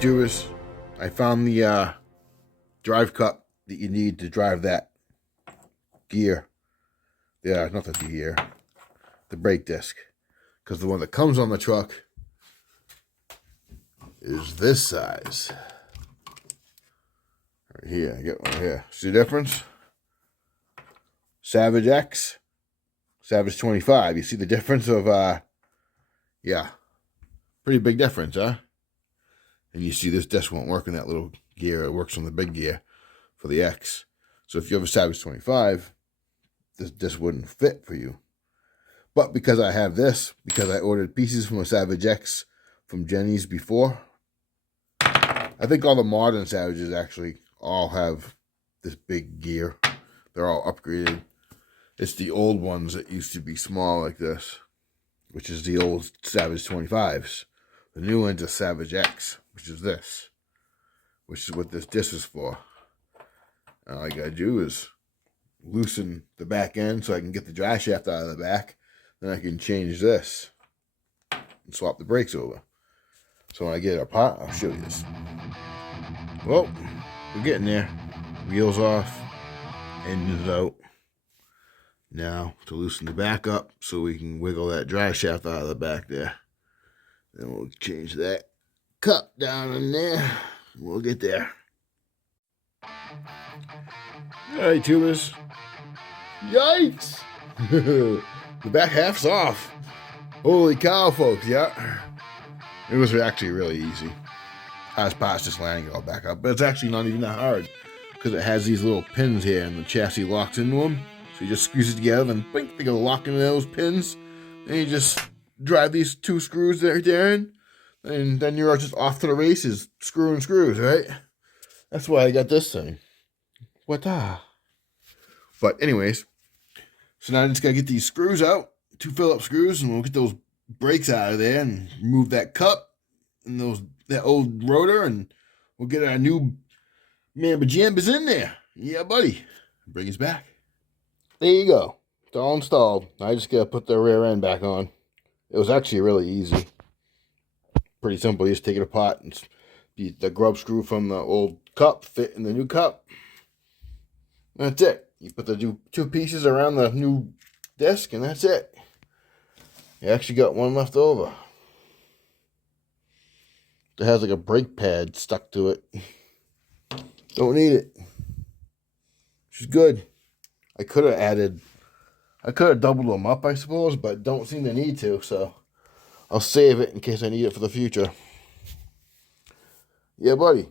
tubers, I found the drive cup that you need to drive that gear. Yeah, not the gear, the brake disc. Because the one that comes on the truck is this size. Right here, I get one here. See the difference? Savage X, Savage 25. You see the difference of, yeah, pretty big difference, huh? And you see this disc won't work in that little gear. It works on the big gear for the X. So if you have a Savage 25, this disc wouldn't fit for you. But because I have this, because I ordered pieces from a Savage X from Jenny's before, I think all the modern Savages actually all have this big gear. They're all upgraded. It's the old ones that used to be small like this, which is the old Savage 25s. The new one's a Savage X, which is this, which is what this disc is for. And all I gotta do is loosen the back end so I can get the dry shaft out of the back. Then I can change this and swap the brakes over. So when I get it apart, I'll show you this. Well, we're getting there. Wheels off, engines out. Now to loosen the back up so we can wiggle that dry shaft out of the back there. Then we'll change that cup down in there. We'll get there. Alright, tubers. Yikes! The back half's off. Holy cow, folks, yeah. It was actually really easy. I was past just landing it all back up, but it's actually not even that hard because it has these little pins here and the chassis locks into them. So you just squeeze it together and blink, they go lock into those pins. And you just drive these two screws right there in, and then you're just off to the races, screwing screws, right? That's why I got this thing. What the? But anyways, so now I just gotta get these screws out, 2 Phillips screws, and we'll get those brakes out of there and remove that cup and that old rotor, and we'll get our new Mamba Jambas in there. Yeah, buddy. Bring us back. There you go. It's all installed. I just gotta put the rear end back on. It was actually really easy. Pretty simple. You just take it apart and the grub screw from the old cup fit in the new cup. That's it. You put the 2 pieces around the new disc, and that's it. You actually got one left over. It has like a brake pad stuck to it. Don't need it. Which is good. I could have doubled them up, I suppose, but don't seem to need to, so I'll save it in case I need it for the future. Yeah, buddy.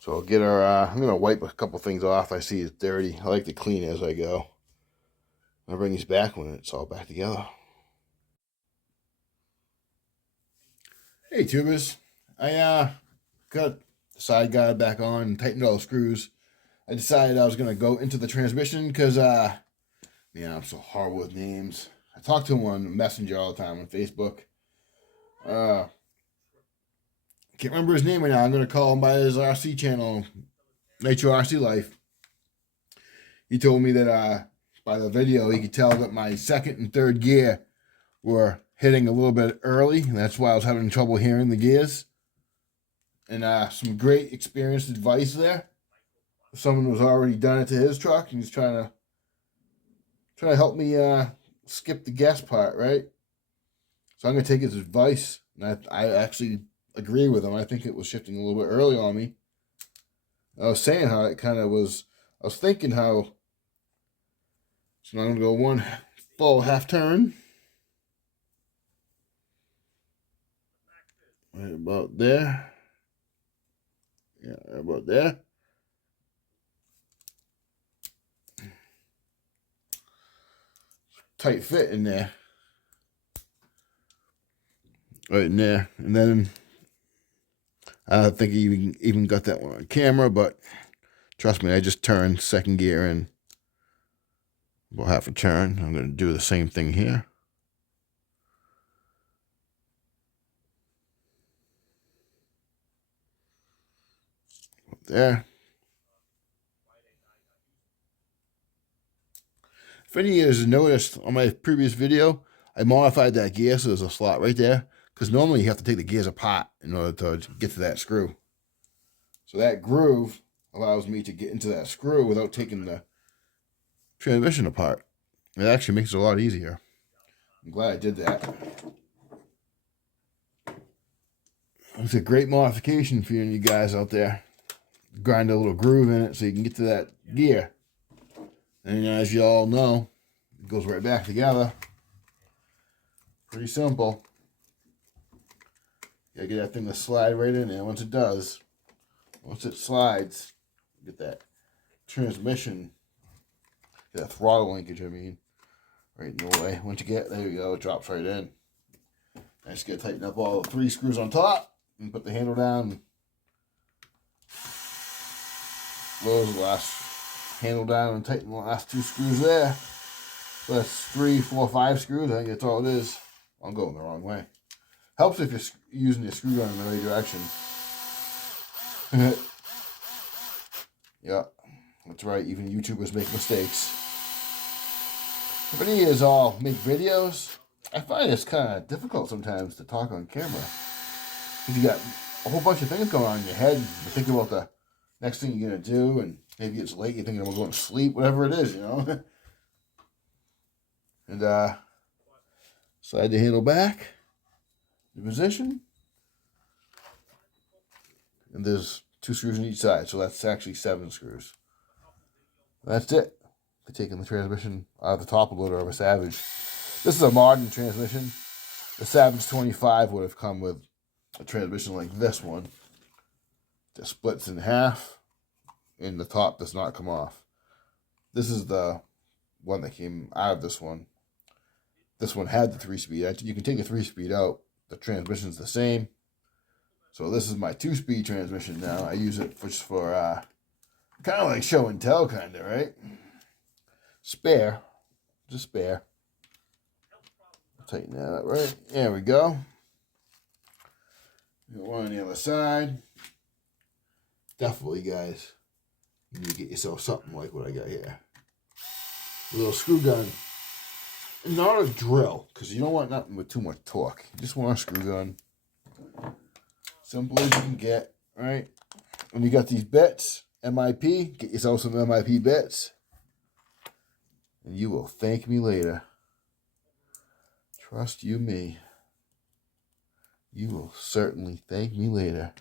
So I'll get our, I'm going to wipe a couple things off. I see it's dirty. I like to clean it as I go. I'll bring these back when it's all back together. Hey, tubers. I got the side guard back on and tightened all the screws. I decided I was going to go into the transmission because, man, I'm so horrible with names. I talk to him on Messenger all the time on Facebook. Can't remember his name right now. I'm going to call him by his RC channel, Nitro RC Life. He told me that by the video, he could tell that my second and third gear were hitting a little bit early. And that's why I was having trouble hearing the gears. And some great experienced advice there. Someone who's already done it to his truck, and he's trying to help me skip the gas part, right? So I'm going to take his advice. And I actually agree with him. I think it was shifting a little bit early on me. I was saying how it kind of was, I was thinking how, so now I'm going to go one full half turn. Right about there. Yeah, right about there. Tight fit in there. Right in there. And then I don't think he even got that one on camera, but trust me, I just turned second gear in about half a turn. I'm going to do the same thing here. Up there. If any of you has noticed on my previous video, I modified that gear so there's a slot right there Because normally you have to take the gears apart in order to get to that screw. So that groove allows me to get into that screw without taking the transmission apart. It actually makes it a lot easier. I'm glad I did that. It's a great modification for you guys out there. Grind a little groove in it so you can get to that gear. And as you all know, it goes right back together. Pretty simple. You gotta get that thing to slide right in there. Once it does, once it slides, get that transmission, get that throttle linkage, right in the way. Once you get, there you go, it drops right in. I just gotta tighten up all the 3 screws on top and put the handle down. Close the last handle down and tighten the last 2 screws there. So that's 3, 4, 5 screws. I think that's all it is. I'm going the wrong way. Helps if you're using your screw gun in the right direction. Yeah, that's right. Even YouTubers make mistakes. For any of you all make videos, I find it's kind of difficult sometimes to talk on camera. Because you got a whole bunch of things going on in your head. You're thinking about the next thing you're going to do, and maybe it's late, you're thinking about going to sleep, whatever it is, And slide the handle back in position. And there's 2 screws on each side, so that's actually 7 screws. That's it for taking the transmission out of the top loader of a Savage. This is a modern transmission. The Savage 25 would have come with a transmission like this one that splits in half, and the top does not come off. This is the one that came out of this one. This one had the 3-speed. You can take a 3-speed out. The transmission's the same. So this is my 2-speed transmission now. I use it just for kind of like show and tell, kind of, right? Spare. Just spare. Tighten that up, right? There we go. Got one on the other side. Definitely, guys, you need to get yourself something like what I got here. A little screw gun. Not a drill, because you don't want nothing with too much torque. You just want a screw gun. Simple as you can get, right? And you got these bits, MIP. Get yourself some MIP bits. And you will thank me later. Trust you me. You will certainly thank me later.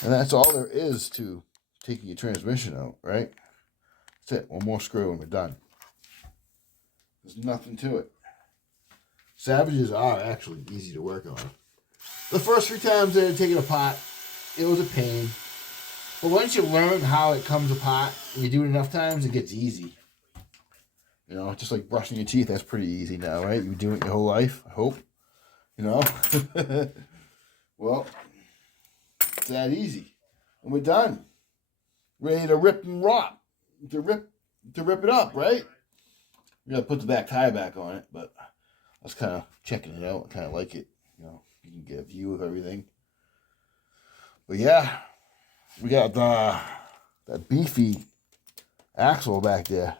And that's all there is to taking your transmission out, right? That's it. One more screw and we're done. There's nothing to it. Savages are actually easy to work on. The first 3 times I had to take it apart, it was a pain. But once you learn how it comes apart, and you do it enough times, it gets easy. Just like brushing your teeth, that's pretty easy now, right? You do it your whole life, I hope. Well, it's that easy. And we're done. Ready to rip and rot. To rip it up, right? We gotta put the back tire back on it, but I was kind of checking it out. I kind of like it. You can get a view of everything. But yeah, we got that beefy axle back there.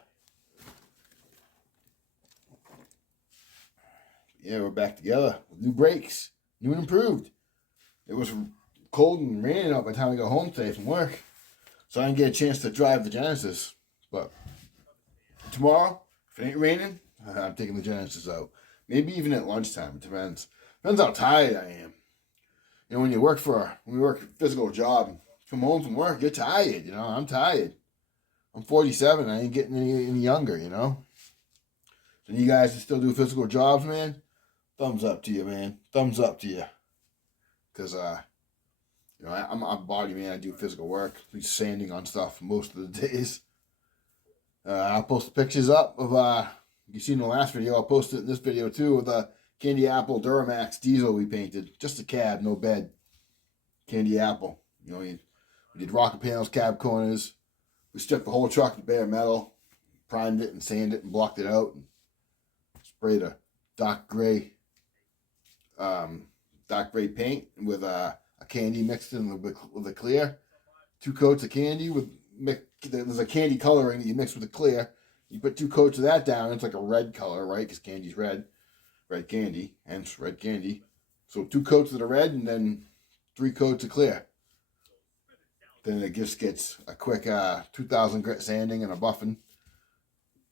Yeah, we're back together with new brakes, new and improved. It was cold and raining out by the time I got home today from work, so I didn't get a chance to drive the Genesis. But tomorrow, if it ain't raining, I'm taking the Genesis out. Maybe even at lunchtime. It depends. Depends how tired I am. When we work a physical job, come home from work, you're tired. I'm tired. I'm 47. I ain't getting any younger. So you guys that still do physical jobs, man, thumbs up to you, man. Thumbs up to you. Because I'm a body man. I do physical work. I do sanding on stuff most of the days. I'll post the pictures up of you seen in the last video. I'll post it in this video too with a Candy Apple Duramax diesel we painted. Just a cab, no bed. Candy Apple. We did rocker panels, cab corners. We stripped the whole truck with bare metal, primed it and sanded it and blocked it out, and sprayed a dark gray paint with a candy mixed in with a clear. 2 coats of candy there's a candy coloring that you mix with the clear. You put 2 coats of that down, it's like a red color, right? Because candy's red. Red candy, hence red candy. So 2 coats of the red and then 3 coats of clear. Then it just gets a quick 2,000 grit sanding and a buffing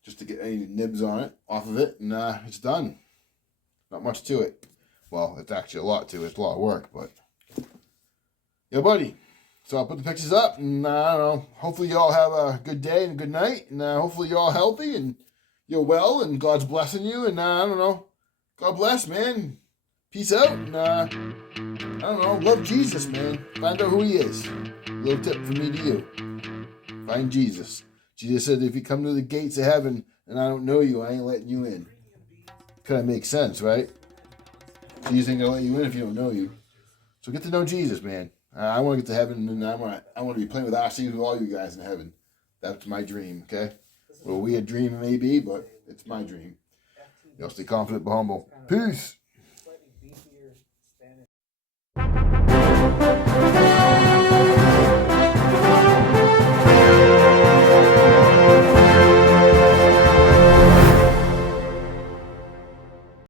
just to get any nibs on it, off of it, and it's done. Not much to it. Well, it's actually a lot to it. It's a lot of work, but yeah, buddy. So I'll put the pictures up, and I don't know. Hopefully you all have a good day and a good night, and hopefully you're all healthy and you're well, and God's blessing you, and I don't know. God bless, man. Peace out, and I don't know. Love Jesus, man. Find out who he is. Little tip from me to you. Find Jesus. Jesus said, if you come to the gates of heaven and I don't know you, I ain't letting you in. Kind of makes sense, right? Jesus ain't going to let you in if you don't know you. So get to know Jesus, man. I want to get to heaven, and I want to be playing with RC with all you guys in heaven. That's my dream, okay? Well, we a dream it may be, but it's my dream. Y'all stay confident but humble. Peace.